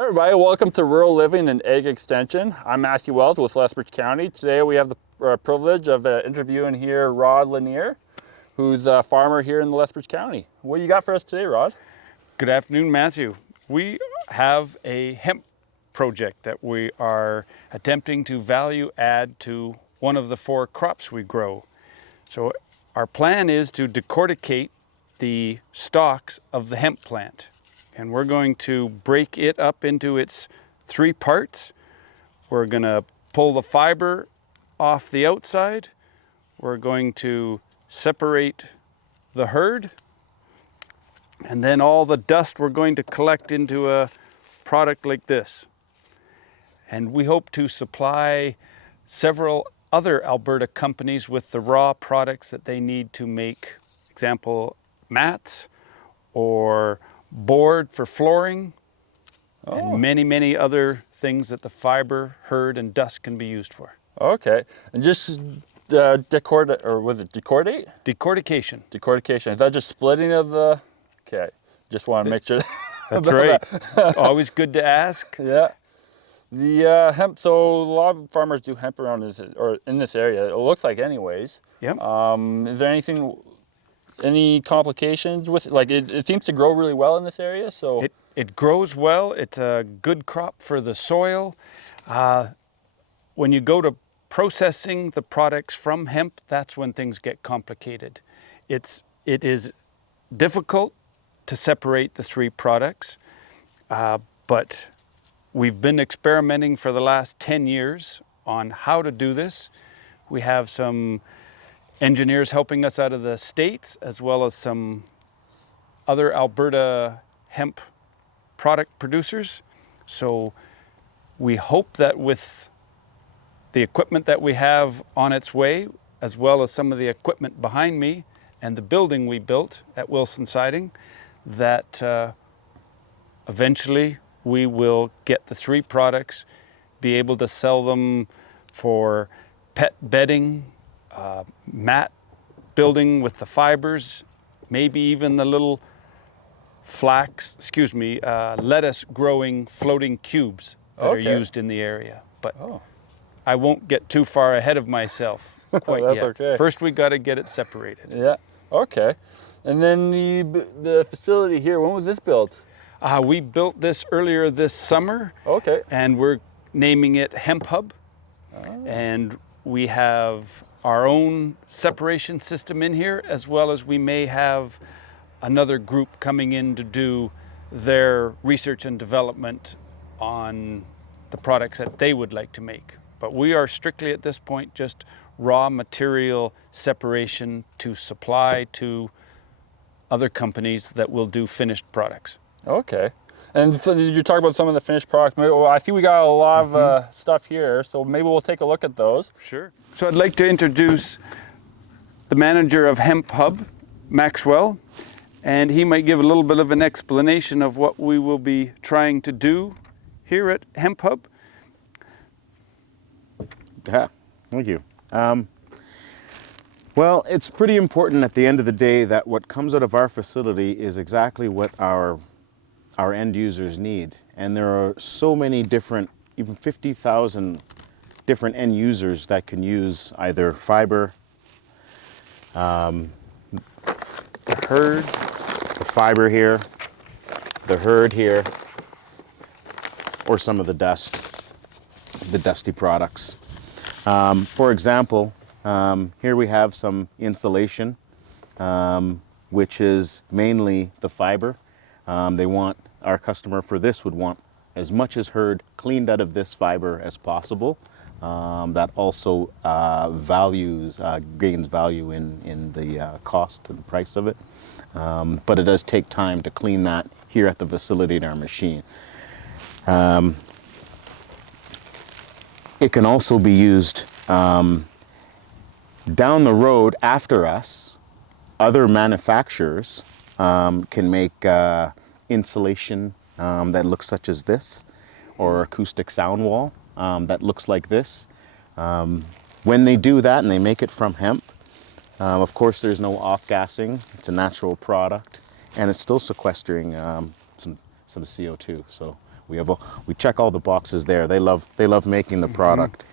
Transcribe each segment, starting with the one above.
Hi everybody, welcome to Rural Living and Ag Extension. I'm Matthew Wells with Lethbridge County. Today we have the privilege of interviewing here Rod Lanier, who's a farmer here in the Lethbridge County. What do you got for us today, Rod? Good afternoon, Matthew. We have a hemp project that we are attempting to value add to one of the 4 crops we grow. So our plan is to decorticate the stalks of the hemp plant. And we're going to break it up into its 3 parts. We're going to pull the fiber off the outside. We're going to separate the hurd. And then all the dust we're going to collect into a product like this. And we hope to supply several other Alberta companies with the raw products that they need to make, example, mats or board for flooring, and many other things that the fiber, hurd, and dust can be used for. Okay, and just decorticate, or was it decordate? Decortication. Decortication. Is that just splitting of the? Okay, just want to make sure. That's right. Always good to ask. Yeah. The hemp. So a lot of farmers do hemp around this or in this area. It looks like, anyways. Yep. Is there any complications with it? Like it seems to grow really well in this area, so it grows well. It's a good crop for the soil. When you go to processing the products from hemp, that's when things get complicated. It is difficult to separate the 3 products, but we've been experimenting for the last 10 years on how to do this. We have some engineers helping us out of the States, as well as some other Alberta hemp product producers. So we hope that with the equipment that we have on its way, as well as some of the equipment behind me and the building we built at Wilson Siding, that eventually we will get the 3 products, be able to sell them for pet bedding, mat building with the fibers, maybe even the little lettuce growing floating cubes that are used in the area. But I won't get too far ahead of myself quite That's yet. okay. First we got to get it separated. Yeah. Okay. And then the facility here, when was this built? We built this earlier this summer. Okay. And we're naming it Hemp Hub. And we have our own separation system in here, as well as we may have another group coming in to do their research and development on the products that they would like to make. But we are strictly at this point just raw material separation to supply to other companies that will do finished products. Okay. And so did you talk about some of the finished products? Well, I think we got a lot of stuff here, so maybe we'll take a look at those. Sure. So I'd like to introduce the manager of Hemp Hub, Maxwell, and he might give a little bit of an explanation of what we will be trying to do here at Hemp Hub. Yeah, thank you. Well, it's pretty important at the end of the day that what comes out of our facility is exactly what our end users need. And there are so many different, even 50,000 different end users that can use either fiber, the hurd, the fiber here, the hurd here, or some of the dust, the dusty products. For example, here we have some insulation, which is mainly the fiber. Our customer for this would want as much as hurd cleaned out of this fiber as possible. That also gains value in the cost and price of it. But it does take time to clean that here at the facility in our machine. It can also be used down the road after us. Other manufacturers can make insulation that looks such as this, or acoustic sound wall that looks like this. When they do that and they make it from hemp, of course there's no off-gassing. It's a natural product, and it's still sequestering some CO2. So We check all the boxes there. They love making the product.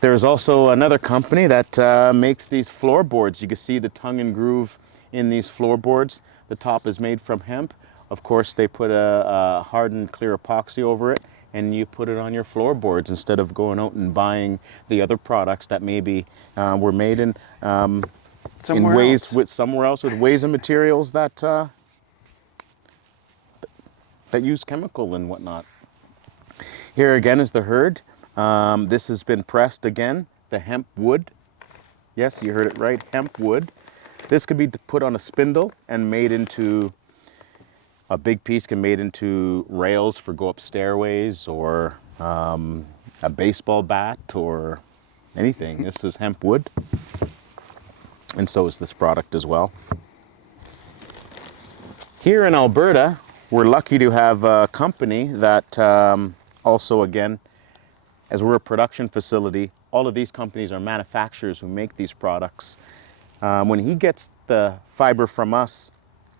There's also another company that makes these floorboards. You can see the tongue and groove in these floorboards. The top is made from hemp. Of course, they put a hardened clear epoxy over it, and you put it on your floorboards instead of going out and buying the other products that maybe were made in Somewhere else. somewhere else with ways and materials that use chemical and whatnot. Here again is the herd. This has been pressed again, the hemp wood. Yes, you heard it right, hemp wood. This could be put on a spindle and made into, a big piece can be made into rails for go up stairways, or a baseball bat, or anything. This is hemp wood. And so is this product as well. Here in Alberta, we're lucky to have a company that also, again, as we're a production facility, all of these companies are manufacturers who make these products. When he gets the fiber from us,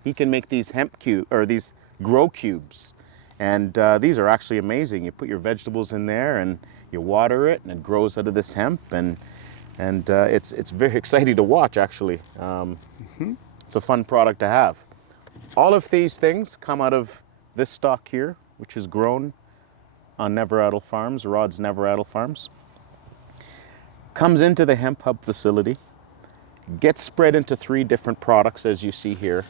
he can make these hemp cube or these grow cubes. And these are actually amazing. You put your vegetables in there and you water it, and it grows out of this hemp, and it's very exciting to watch, actually. It's a fun product to have. All of these things come out of this stock here, which is grown on Never Idle Farms, Rod's Never Idle Farms. Comes into the Hemp Hub facility, gets spread into 3 different products, as you see here.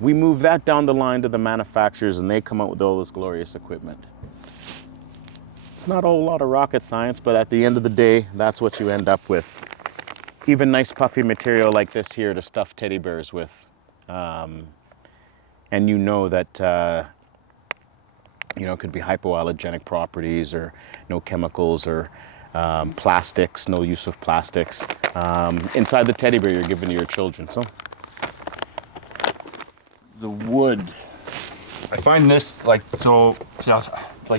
We move that down the line to the manufacturers, and they come out with all this glorious equipment. It's not a whole lot of rocket science, but at the end of the day, that's what you end up with. Even nice puffy material like this here to stuff teddy bears with. And you know that it could be hypoallergenic properties, or no chemicals, or plastics, no use of plastics inside the teddy bear you're giving to your children. So The wood. I find this like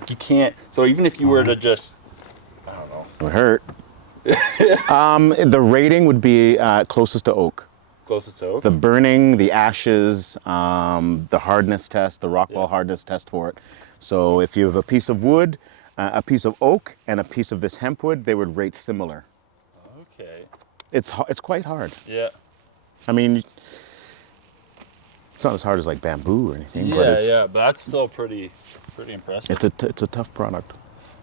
you can't. So even if you were to just, I don't know. it would hurt. The rating would be closest to oak. Closest to oak. The burning, the ashes, the hardness test, the rock wall hardness test for it. So if you have a piece of wood, a piece of oak, and a piece of this hemp wood, they would rate similar. Okay. It's quite hard. Yeah. I mean, it's not as hard as like bamboo or anything, but it's but that's still pretty impressive. it's a tough product.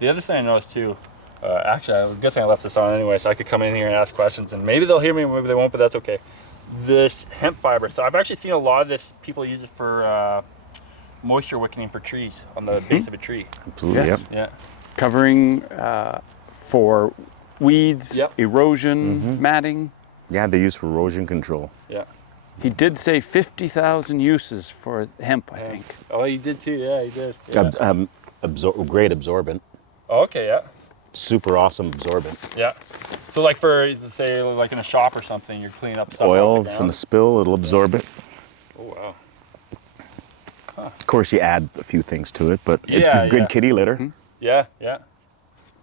The other thing I noticed too, actually, a good thing I left this on anyway, so I could come in here and ask questions, and maybe they'll hear me, maybe they won't, but that's okay. This hemp fiber. So I've actually seen a lot of this. People use it for moisture wicking for trees on the base of a tree. Absolutely. Yes. Yep. Yeah. Covering for weeds, Yep. erosion, matting. Yeah, they use for erosion control. Yeah. He did say 50,000 uses for hemp, I think. Oh, he did too. Yeah, he did. Yeah. Great absorbent. Oh, okay. Yeah. Super awesome absorbent. Yeah. So like for, say, like in a shop or something, you're cleaning up stuff Oil, off the it's in ground. a spill, it'll absorb it. Oh, wow. Of course, you add a few things to it, but Yeah, good yeah. kitty litter. Yeah, yeah.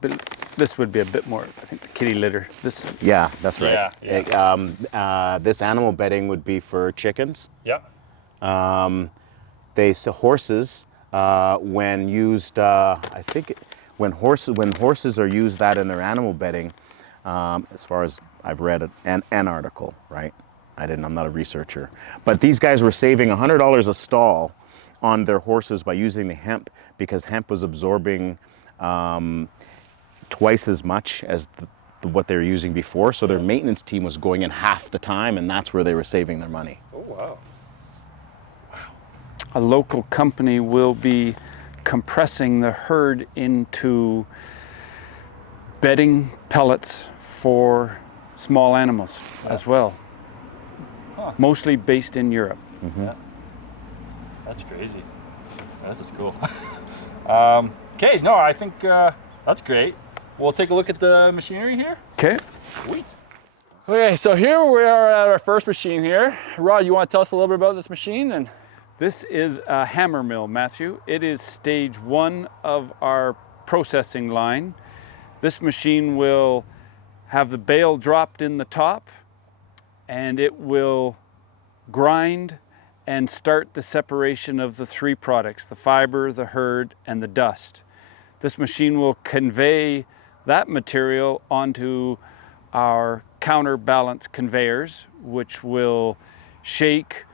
But this would be a bit more, I think, the kitty litter. This, Yeah, that's right. Yeah, This animal bedding would be for chickens. Yeah. Horses, when used, I think when horses are used that in their animal bedding, as far as I've read an article, right? I'm not a researcher, but these guys were saving $100 a stall on their horses by using the hemp, because hemp was absorbing twice as much as what they were using before. So their maintenance team was going in half the time, and that's where they were saving their money. Oh, wow. a local company will be compressing the herd into bedding pellets for small animals as well. Huh. Mostly based in Europe. Mm-hmm. Yeah. That's crazy. This is cool. Okay, no, I think that's great. We'll take a look at the machinery here. Okay. Sweet. Okay, so here we are at our first machine here. Rod, you want to tell us a little bit about this machine? And This is a hammer mill, Matthew. It is stage 1 of our processing line. This machine will have the bale dropped in the top, and it will grind and start the separation of the three products, the fiber, the hurd, and the dust. This machine will convey that material onto our counterbalance conveyors, which will shake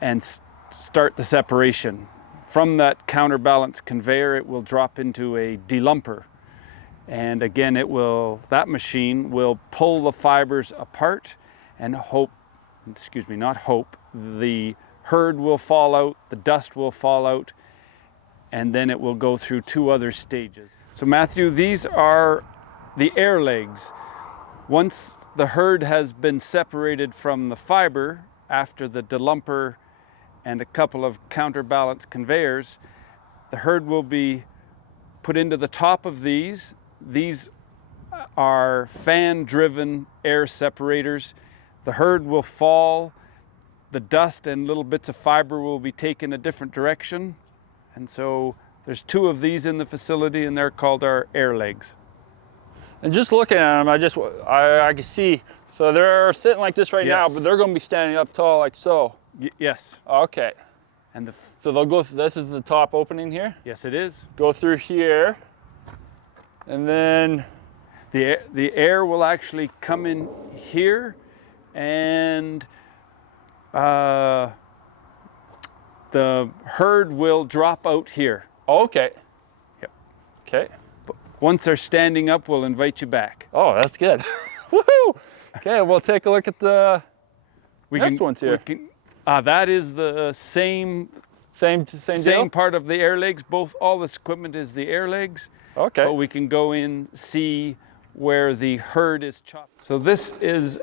and start the separation. From that counterbalance conveyor, it will drop into a delumper. And again, that machine will pull the fibers apart and the hurd will fall out, the dust will fall out, and then it will go through two other stages. So Matthew, these are the air legs. Once the hurd has been separated from the fiber after the delumper and a couple of counterbalance conveyors, the hurd will be put into the top of these. These are fan-driven air separators. The hurd will fall, the dust and little bits of fiber will be taken a different direction. And so there's two of these in the facility, and they're called our air legs. And just looking at them, I can see, so they're sitting like this right now, Yes. but they're going to be standing up tall like so. Yes. Okay. And So they'll go, this is the top opening here. yes, it is. Go through here. And then, The air will actually come in here, and the hurd will drop out here. okay. Yep. Okay. Once they're standing up, we'll invite you back. Oh, that's good. Woohoo! Okay, we'll take a look at the next ones here. That is the same Same deal? part of the air legs. All this equipment is the air legs. Okay. But we can go in, see where the hurd is chopped. So this is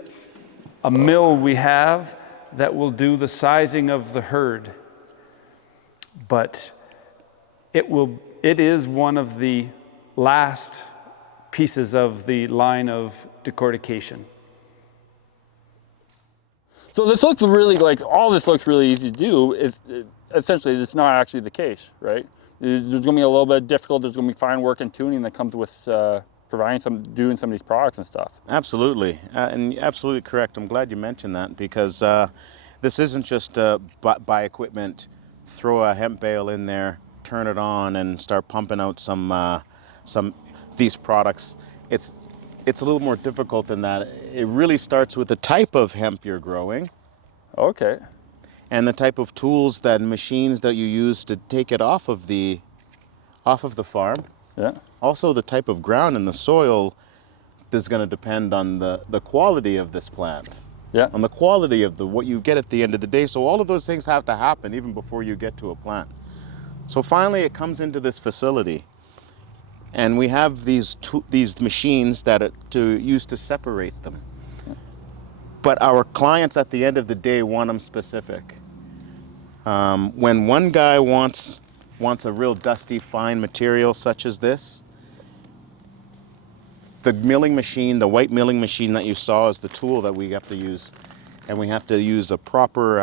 a mill we have that will do the sizing of the hurd. But it is one of the last pieces of the line of decortication. So this looks really all this looks really easy to do. Essentially, it's not actually the case, right? There's going to be a little bit difficult. There's going to be fine work and tuning that comes with doing some of these products and stuff. Absolutely, and absolutely correct. I'm glad you mentioned that, because this isn't just buy equipment, throw a hemp bale in there, turn it on, and start pumping out some these products. It's a little more difficult than that. It really starts with the type of hemp you're growing. Okay. And the type of tools and machines that you use to take it off of the farm. Yeah. Also, the type of ground and the soil is going to depend on the quality of this plant. Yeah. On the quality of what you get at the end of the day. So all of those things have to happen even before you get to a plant. So finally, it comes into this facility, and we have these machines that are used to separate them. But our clients at the end of the day want them specific. When one guy wants a real dusty, fine material such as this, the milling machine, the white milling machine that you saw, is the tool that we have to use, and we have to use a proper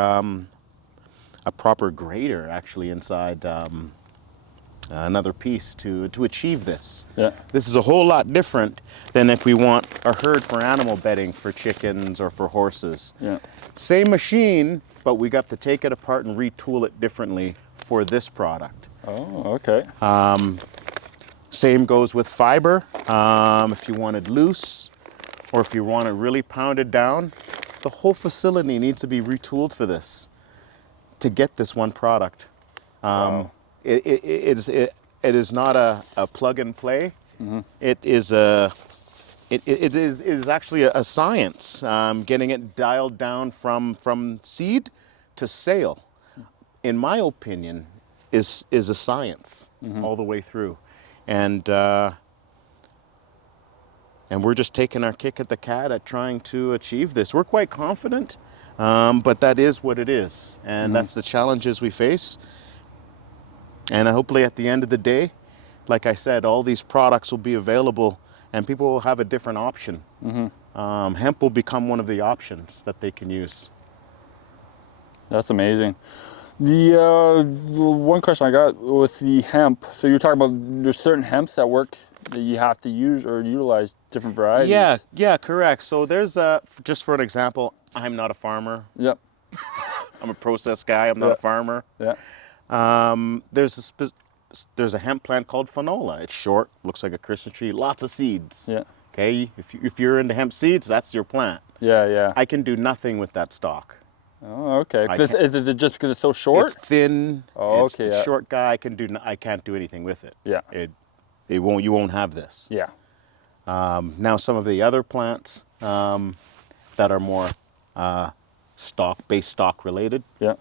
grater actually inside another piece to achieve this. Yeah. This is a whole lot different than if we want a herd for animal bedding for chickens or for horses. Yeah. Same machine, but we got to take it apart and retool it differently for this product. Oh, okay. Same goes with fiber. If you want it loose, or if you want it really pounded down, the whole facility needs to be retooled for this to get this one product. Wow. It is not a plug and play. Mm-hmm. It is actually a science. Getting it dialed down from seed to sale, in my opinion, is a science all the way through. And we're just taking our kick at the cat at trying to achieve this. We're quite confident, but that is what it is. And that's the challenges we face. And hopefully at the end of the day, like I said, all these products will be available and people will have a different option. Hemp will become one of the options that they can use. That's amazing. The one question I got with the hemp, so you're talking about there's certain hemps that work that you have to use or utilize different varieties. Yeah, correct. So there's just for an example, I'm not a farmer. Yep. I'm a process guy. I'm not a farmer. Yeah. There's a hemp plant called Fanola. It's short, looks like a Christmas tree, lots of seeds. Yeah. Okay, if you're into hemp seeds, that's your plant. Yeah, yeah. I can do nothing with that stalk. Oh, okay. Is it just because it's so short? It's thin. Oh, it's okay. the short guy. I can't do anything with it. Yeah. You won't have this. Yeah. Now some of the other plants that are more base stock related, Yeah.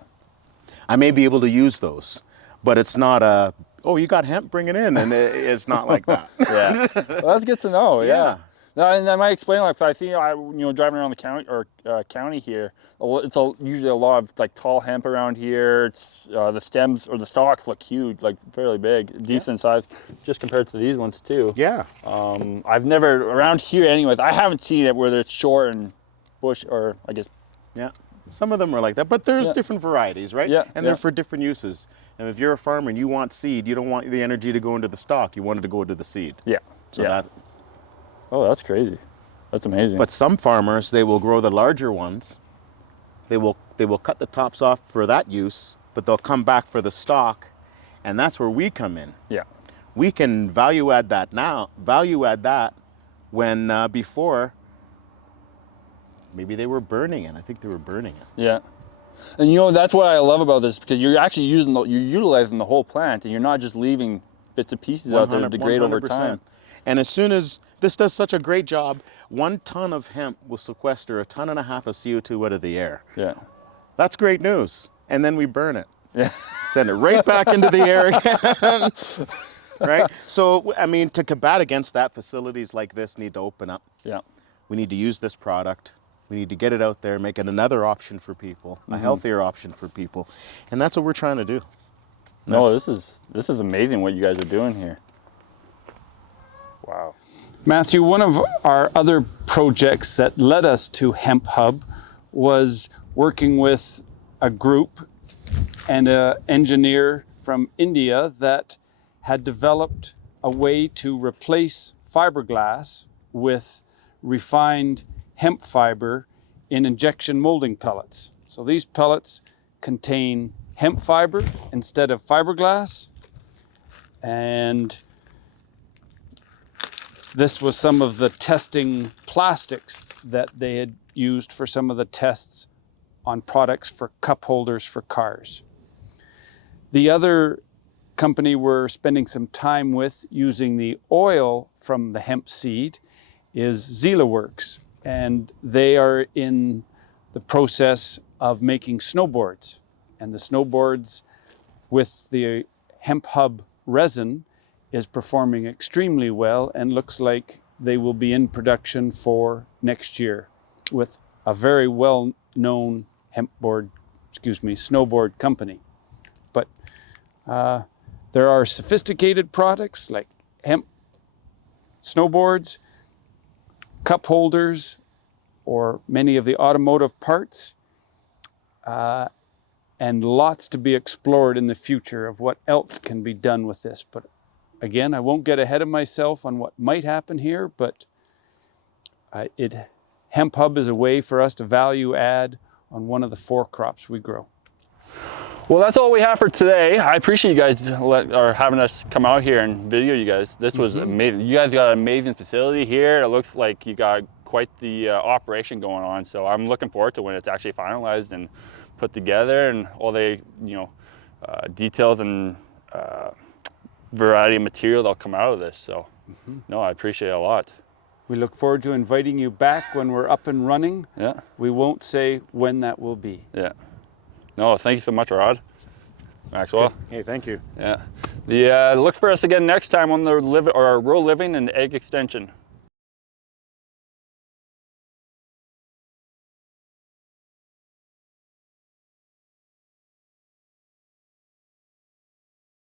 I may be able to use those, but it's not a, oh, you got hemp, bring it in, and it's not like that. Yeah. Well, that's good to know. Yeah. Yeah. Now, and I might explain, like, 'cause I see, driving around the county here, it's usually a lot of like tall hemp around here. It's the stems or the stalks look huge, like fairly big, decent size, just compared to these ones too. Yeah. I've never around here, anyways. I haven't seen it whether it's short and bush, or I guess. Yeah. Some of them are like that, but there's different varieties, right? Yeah. And they're for different uses. And if you're a farmer and you want seed, you don't want the energy to go into the stalk. You want it to go into the seed. Yeah. So yeah. Oh, that's crazy. That's amazing. But some farmers, they will grow the larger ones. They will cut the tops off for that use, but they'll come back for the stalk, and that's where we come in. Yeah. We can value add that when before maybe they were burning it. I think they were burning it. Yeah. And that's what I love about this, because you're actually you're utilizing the whole plant, and you're not just leaving bits and pieces out there to degrade over time. And as soon as this does such a great job, 1 ton of hemp will sequester 1.5 tons of CO2 out of the air. Yeah. That's great news. And then we burn it. Yeah. Send it right back into the air again. Right? So, I mean, to combat against that, facilities like this need to open up. Yeah. We need to use this product. We need to get it out there, make it another option for people, a healthier option for people. And that's what we're trying to do. No, this is amazing what you guys are doing here. Wow. Matthew, one of our other projects that led us to Hemp Hub was working with a group and an engineer from India that had developed a way to replace fiberglass with refined hemp fiber in injection molding pellets. So these pellets contain hemp fiber instead of fiberglass, and this was some of the testing plastics that they had used for some of the tests on products for cup holders for cars. The other company we're spending some time with using the oil from the hemp seed is ZilaWorks, and they are in the process of making snowboards. And the snowboards with the Hemp Hub resin is performing extremely well, and looks like they will be in production for next year with a very well-known snowboard company. But there are sophisticated products like hemp snowboards, cup holders, or many of the automotive parts, and lots to be explored in the future of what else can be done with this. But again, I won't get ahead of myself on what might happen here, but Hemp Hub is a way for us to value add on one of the 4 crops we grow. Well, that's all we have for today. I appreciate you guys having us come out here and video you guys. This was amazing. You guys got an amazing facility here. It looks like you got quite the operation going on. So I'm looking forward to when it's actually finalized and put together, and all the details and variety of material that'll come out of this. So no, I appreciate it a lot. We look forward to inviting you back when we're up and running. Yeah. We won't say when that will be. Yeah. No, thank you so much, Rod. Maxwell. Okay. Hey, thank you. Yeah. Look for us again next time on the Rural Living and Egg Extension.